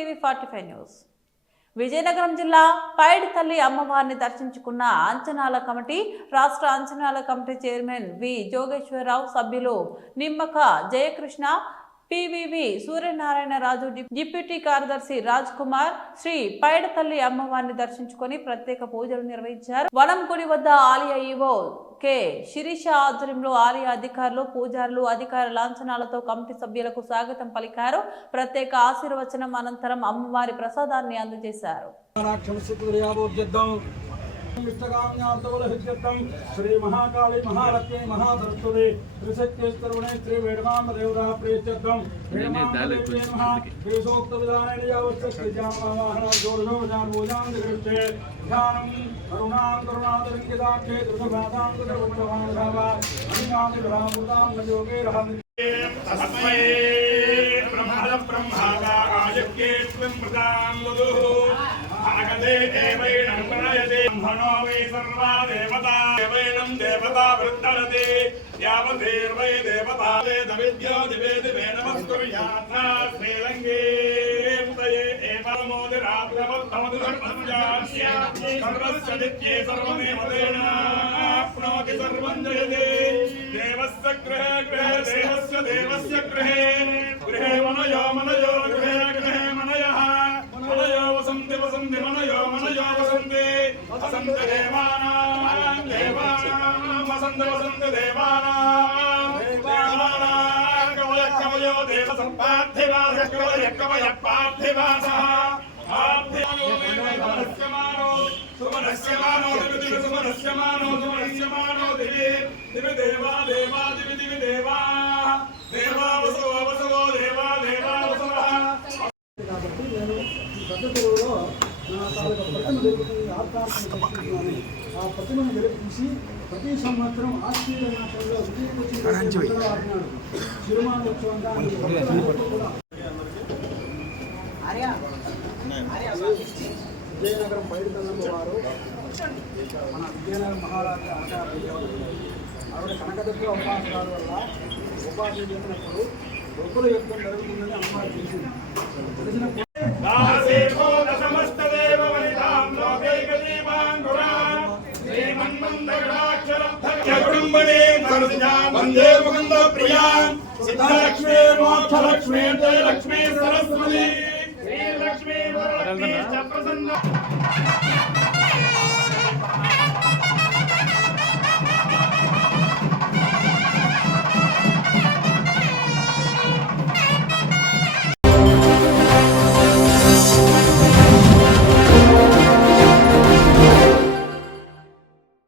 TV 45 news. Vizianagaram జిల్లా పైడితల్లి అమ్మవారిని దర్శించుకున్న అంచనాల కమిటీ, రాష్ట్ర అంచనాల కమిటీ చైర్మన్ వి జోగేశ్వరరావు, సభ్యులు నిమ్మక జయకృష్ణ, పివివి సూర్యనారాయణ రాజు, డిప్యూటీ కార్యదర్శి రాజ్ కుమార్ శ్రీ పైడితల్లి అమ్మవారిని దర్శించుకొని ప్రత్యేక పూజలు నిర్వహించారు. వనంగుడి వద్ద ఆలయ ఈవో కె శిరీష ఆధ్వర్యంలో ఆలయ అధికారులు, పూజారులు, అధికార లాంఛనాలతో కమిటీ సభ్యులకు స్వాగతం పలికారు. ప్రత్యేక ఆశీర్వచనం అనంతరం అమ్మవారి ప్రసాదాన్ని అందజేశారు. श्री महाकाली महालक्ष्मी महासरस्वती त्रिशक्तिस्तरुणे श्री वेदमाम देवता प्रेष्यद्धं वेदोक्त विधानेन यावच्छक्तिजामवाहन जोरजो जानभोजां दिगृह्ये ध्यानं करुणां करुणातरङ्गिताख्ये दृढभासां दृढवक्षवांधावा अनिमादिभ्रामुतां नयोगे रहन् तस्मै ब्रह्मणा आयक्ये प्रदां ददुः भागदे देवैनं प्रणयते ब्रह्मणो वै सर्वा देवता देवैनं देवता वृत्तरते यावदेवै देवता वेदविद्यो दिवे दिवे नमस्कुर्याथा श्रीलङ्गे मुदये एवमोदिरात्रवत्तमधुर्मञ्जास्य सर्वस्य नित्ये सर्वमेवदेनाप्नोति सर्वं जयते देवस्य गृहे गृहे देवस्य गृहे गृहे मनयो मनयो गृहे गृहे मनयः मनयो वसन्ति वसन्ति मनयो मनयो वसन्ति वसन्त देवानां देवानां वसन्त वसन्त देवानां देवानां कवय कवयो देव सम्पार्थिवास कवय कवय पार्थिवासः आर्थिवानो देवनस्यमानो सुमनस्यमानो दिवि सुमनस्यमानो सुमनस्यमानो दिवि दिवि देवा देवा दिवि दिवि देवा देवा वसवो वसवो देवा देवा वसवः పద్ధతులలో నా తాలూకా ప్రతిమ జరుగుతుంది ఆత్మార్థం ఆ ప్రతిమను వెలిపించి ప్రతి సంవత్సరం ఆశ్చర్య నాటంలో విజయనాడు తిరుమలోత్సవంగా విజయనగరం పైడితల్లమ్మ వారు మన విజయనగరం మహారాజా ఆచార్య ఆవిడ కనకదుర్గ ఉపాసనాల వల్ల ఉపాసన చేసినప్పుడు ఒక్కరు యుద్ధం జరుగుతుందని అమ్మవారు తెలిసింది. తెలిసినప్పుడు वंदे मुकुंद प्रिया सिद्धलक्ष्मी मोक्षलक्ष्मी जयलक्ष्मी सरस्वती श्री लक्ष्मी वरलक्ष्मी प्रसन्न